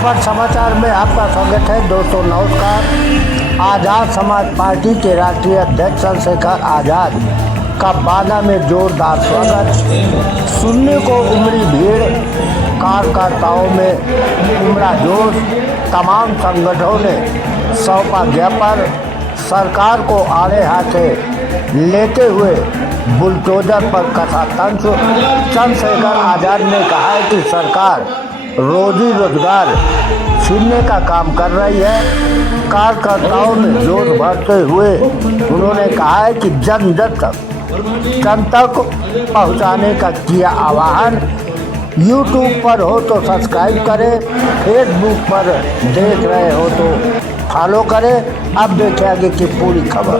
खबर समाचार में आपका स्वागत है। दोस्तों नमस्कार। आज़ाद समाज पार्टी के राष्ट्रीय अध्यक्ष चंद्रशेखर आज़ाद का बांदा में जोरदार स्वागत। सुनने को उमड़ी भीड़, कार्यकर्ताओं में उमड़ा जोश। तमाम संगठनों ने सौंपा ज्ञापन। सरकार को आड़े हाथे लेते हुए बुलडोजर पर कसा तंज। चंद्रशेखर आज़ाद ने कहा है कि सरकार रोजी रोजगार छीनने का काम कर रही है। कार्यकर्ताओं में जोश भरते हुए उन्होंने कहा है कि जन तक पहुंचाने का किया आह्वान। यूट्यूब पर हो तो सब्सक्राइब करें, फेसबुक पर देख रहे हो तो फॉलो करें। अब देखें आगे की पूरी खबर।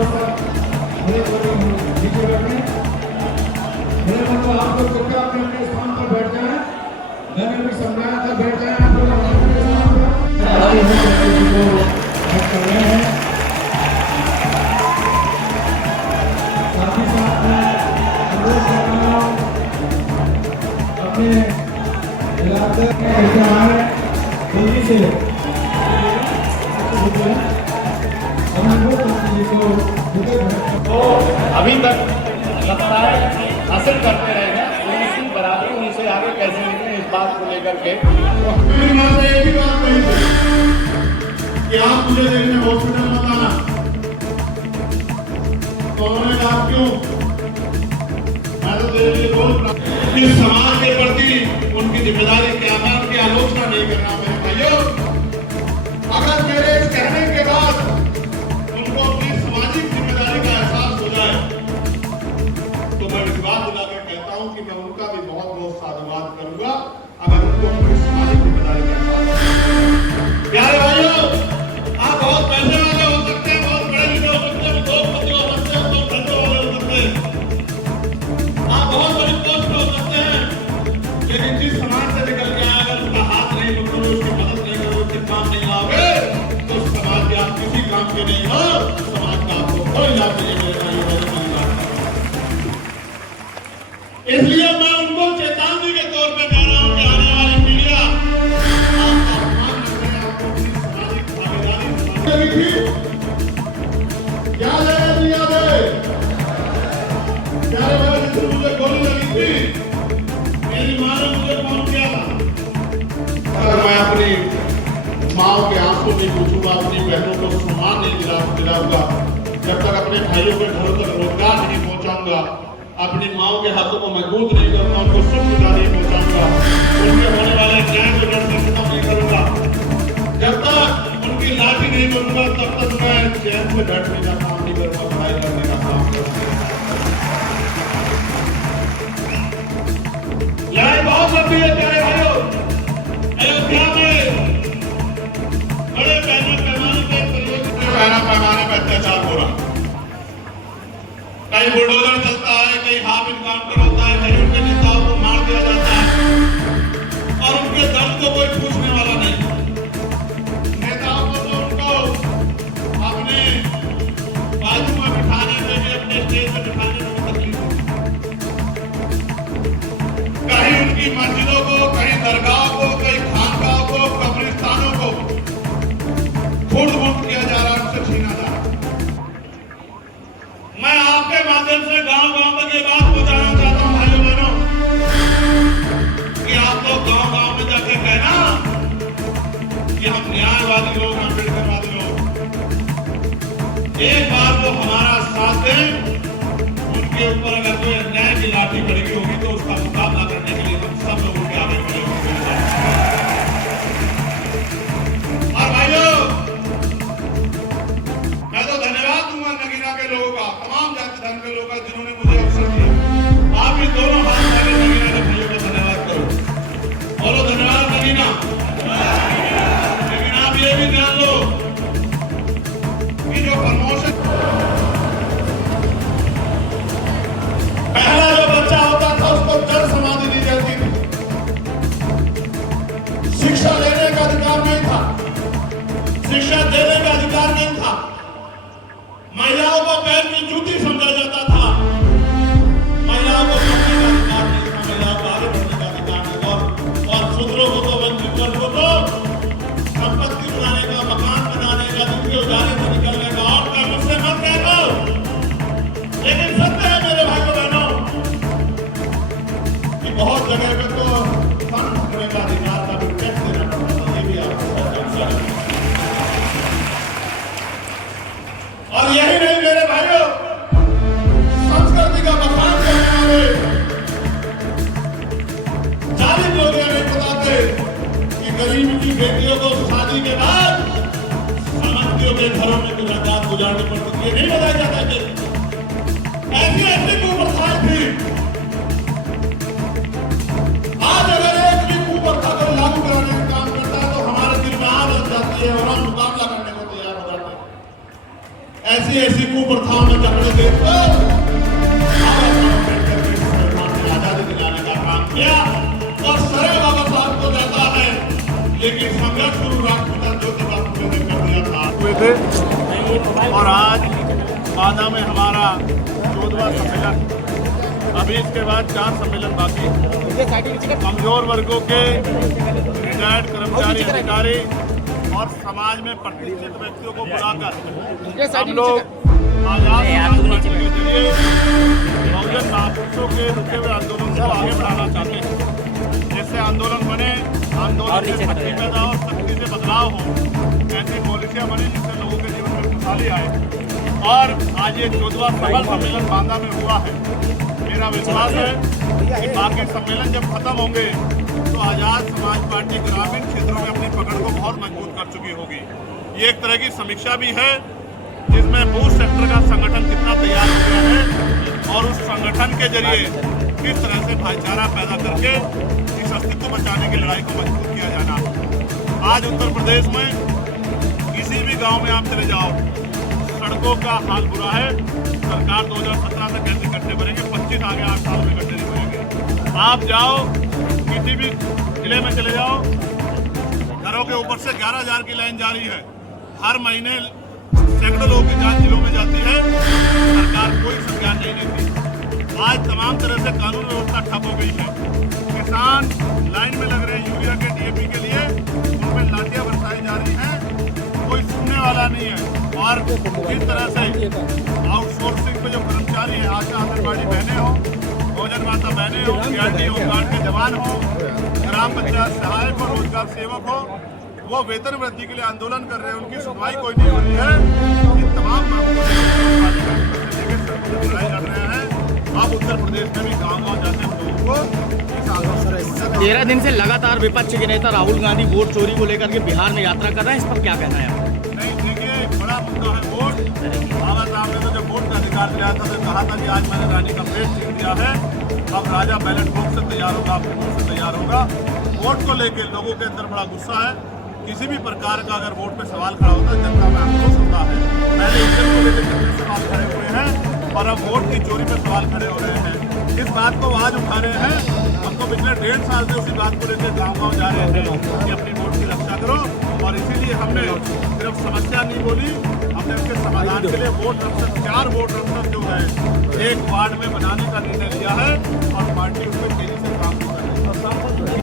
अभी तक लगातार हासिल करते रहेंगे। उनकी बराबरी उनसे आगे कैसे निकले इस बात को लेकर के एक ही बात कही कि आप मुझे देखने हॉस्पिटल मत आना। तो उन्होंने कहा क्यों? मैं तो तेरे लिए बोल रहा हूं। इस समाज के प्रति उनकी जिम्मेदारी क्या है, उनकी आलोचना नहीं करना। मेरे भाइयों, अगर मेरे इस कहने के बाद उनको अपनी सामाजिक जिम्मेदारी का एहसास हो जाए तो मैं विश्वास दिलाकर कहता हूं कि मैं उनका भी बहुत बहुत साधुवाद करूंगा अगर उनको अपनी सामाजिक जिम्मेदारी का एहसास हो। प्यारे भाइयों, आप बहुत पैसे वाले हो सकते हैं, बहुत पढ़े लिखे हो सकते हैं, उद्योगपति हो सकते हैं, बहुत धंधे वाले हो सकते हैं, आप बहुत बड़ी पोस्ट पे हो सकते हैं, लेकिन जिस समाज से निकल के आए अगर उसका हाथ नहीं पकड़ोगे, उसकी मदद नहीं करोगे, उसके काम नहीं लाओगे तो उस समाज के आप किसी काम के नहीं हो। समाज का आपको कोई लाभ नहीं मिलेगा। इसलिए मैं उनको चेतावनी के तौर पे कह रहा हूं कि आने वाली पीढ़ियां आपका अपमान करने, आपको अपनी सामाजिक भागीदारी थी। याद है नहीं याद है? प्यारे भाई, जिससे मुझे गोली लगी थी, मेरी माँ ने मुझे फोन किया था। अगर मैं अपनी माँ के आंसू नहीं पूछूंगा, अपनी बहनों को सम्मान नहीं दिलाऊंगा, जब तक अपने भाइयों के घरों तक रोजगार नहीं पहुंचाऊंगा, अपनी माओ के हाथों को मजबूत नहीं करूंगा, उनको सुख सुविधा नहीं पहुंचाऊंगा, उनके होने वाले न्याय को डर से खत्म नहीं करूंगा, जब तक उनकी लाठी नहीं बनूंगा, तब तक मैं चैन से बैठने का काम नहीं करूंगा, पढ़ाई करने का काम करूंगा। लड़ाई बहुत लंबी है प्यारे भाइयों। अयोध्या में बड़े पैमाने पे अत्याचार हो रहा। कहीं बुलडोजर चलता है, कहीं हाफ इनकाउंटर होता है, कहीं उनके नेताओं को मार दिया जाता है और उनके दर्द को कोई पूछने वाला नहीं। नेताओं को तो उनको अपने बाजू में बिठाने में भी, अपने स्टेज में बिठाने में भी तकलीफ होती। कहीं उनकी मस्जिदों को, कहीं दरगाहों को, कहीं खानकाहों को, कब्रिस्तानों को फूट किया जा रहा है, उनसे छीना जा रहा है। मैं आपके माध्यम से गांव-गांव तक ये बात पहुंचाना चाहता हूं भाइयों बहनों कि आप लोग गांव-गांव में जाके कहना कि हम न्यायवादी लोग, हम अम्बेडकरवादी लोग। एक बार वो हमारा साथ दें, उनके ऊपर अगर कोई अन्याय की लाठी पड़ेगी होगी तो उसका मुकाबला करने के लिए हम सब लोगों के आगे खड़े होंगे। और भाइयों, मैं तो धन्यवाद दूंगा नगीना के लोगों का, तमाम जाति धर्म के लोगों का, जिन्होंने मुझे अवसर दिया। आप भी दोनों हाथ वाले नगीना के भाइयों का धन्यवाद करो। बोलो धन्यवाद नगीना। लेकिन आप ये भी ध्यान लो कि जो प्रमोशन, पहला जो बच्चा होता था उसको जड़ समाधि दी जाती थी। शिक्षा लेने का अधिकार नहीं था, शिक्षा देने का अधिकार नहीं था, महिलाओं को पैर की जूती समझा जाता था, महिलाओं को पढ़ने का अधिकार नहीं था, महिलाओं को आगे बढ़ने का अधिकार नहीं था। और शूद्रों को तो, वंचित वर्ग को तो और यही नहीं मेरे भाइयों, संस्कृति का बखान करने वाले जालिम लोग ये नहीं बताते कि गरीब की बेटियों को शादी के बाद सामंतियों के घरों में कुछ रात गुजारनी पड़ती थी, ये नहीं बताया जाता कि ऐसी ऐसी कुप्रथाएं थी। आज अगर एक भी कुप्रथा को लागू कराने का काम करता है तो हमारे दिल में आग लग जाती है और हम मुकाबला करने को तैयार हो जाते हैं। ऐसी ऐसी कुप्रथाओं में जकड़े देश को आजादी दिलाने का काम किया और सरे बाबा साहब को जाता है, लेकिन संघर्ष शुरू राष्ट्रपिता ज्योतिबा फुले ने कर दिया था। हुए थे और आज बांदा में हमारा 14वां सम्मेलन, अभी इसके बाद 4 सम्मेलन बाकी। कमजोर वर्गों के रिटायर्ड कर्मचारी, अधिकारी और समाज में प्रतिष्ठित व्यक्तियों को बुलाकर हम लोग आजाद समाज पार्टी के जरिए बहुजन महापुरुषों के रुके हुए आंदोलन को आगे बढ़ाना चाहते हैं। जिससे आंदोलन बने, आंदोलन से शक्ति पैदा हो, शक्ति से बदलाव हो, ऐसी पॉलिसियां बने जिससे लोगों के जीवन में खुशहाली आए। और आज ये 14वां सफल सम्मेलन बांदा में हुआ है। मेरा विश्वास है कि बाकी सम्मेलन जब खत्म होंगे तो आजाद समाज पार्टी ग्रामीण क्षेत्रों में अपनी पकड़ को बहुत मजबूत कर चुकी होगी। ये एक तरह की समीक्षा भी है जिसमें बूथ सेक्टर का संगठन कितना तैयार हो गया है और उस संगठन के जरिए किस तरह से भाईचारा पैदा करके इस अस्तित्व बचाने की लड़ाई को मजबूत किया जाना। आज उत्तर प्रदेश में किसी भी गाँव में आप चले जाओ, सड़कों का हाल बुरा है। सरकार 2017 से कैसे गड्ढे भरेंगे, 25 आगे 8 साल में गड्ढे नहीं भरेंगे। आप जाओ किसी भी जिले में चले जाओ, घरों के ऊपर से 11,000 की लाइन जारी है। हर महीने सैकड़ों लोगों की जान जिलों में जाती है, सरकार कोई संज्ञान नहीं लेती। आज तमाम तरह से कानून व्यवस्था ठप हो गई है। किसान लाइन में लग रहे हैं यूरिया के, DAP के लिए, उनमें लाठियां बरसाई जा रही हैं, कोई सुनने वाला नहीं है। और इस तरह से आउटसोर्सिंग पे जो कर्मचारी है, आशा आंगनबाड़ी बहनें हो, भोजन माता बहनें हो, CRT होमगार्ड के जवान हो, ग्राम पंचायत सहायक हो, रोजगार सेवक हो, वो वेतन वृद्धि के लिए आंदोलन कर रहे हैं, उनकी सुनवाई कोई नहीं हो रही है। इन तमाम मामलों को लड़ रहे हैं। अब उत्तर प्रदेश में भी गाँव-गाँव जाते हैं लोगों को 13 दिन से लगातार विपक्ष के नेता राहुल गांधी वोट चोरी को लेकर के बिहार में यात्रा कर रहे हैं, इस पर क्या कहना है? नहीं, देखिए, बड़ा मुद्दा है वोट। बाबा साहब ने तो जब वोट का अधिकार दिया था तो कहा था कि आज मैंने रानी का पेट छीन दिया है, अब राजा बैलेट बॉक्स से तैयार होगा, आपके वोट से तैयार होगा। वोट को लेकर लोगों के अंदर बड़ा गुस्सा है। किसी भी प्रकार का अगर वोट पे सवाल खड़ा होता है, जनता में आक्रोश होता है। पहले इंजन को लेकर कितने सवाल खड़े हुए हैं और अब वोट की चोरी पे सवाल खड़े हो रहे हैं। इस बात को आज उठा रहे हैं। हम तो पिछले 1.5 साल से उसी बात को लेकर गाँव-गाँव जा रहे थे कि अपनी वोट की रक्षा करो, और इसीलिए हमने सिर्फ समस्या नहीं बोली, हमने उसके समाधान के लिए वोट रक्षक, 4 वोट रक्षक जो है एक वार्ड में बनाने का निर्णय लिया है और पार्टी उसमें तेजी से काम